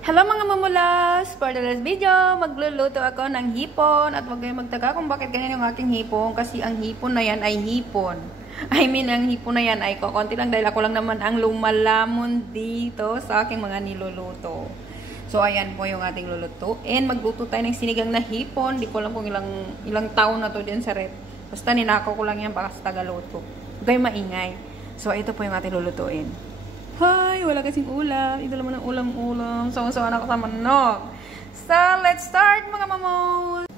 Hello mga mamulas! For the last video, magluluto ako ng hipon at huwag kayong magtaka kung bakit ganyan yung aking hipon kasi ang hipon na yan ay hipon. Ang hipon na yan ay kukunti lang dahil ako lang naman ang lumalamon dito sa aking mga niluluto. So ayan po yung ating lulutuin. Magluto tayo ng sinigang na hipon. Di ko alam kung ilang taon na to din sa rep. Basta ninakaw ko lang yan para sa tagaluto. Huwag kayong maingay. So ito po yung ating lulutuin. Hi! Wala kasing ulam. Ito naman ang ulam-ulam. Sawa-sawa na ako sa manok. So, let's start mga mamos!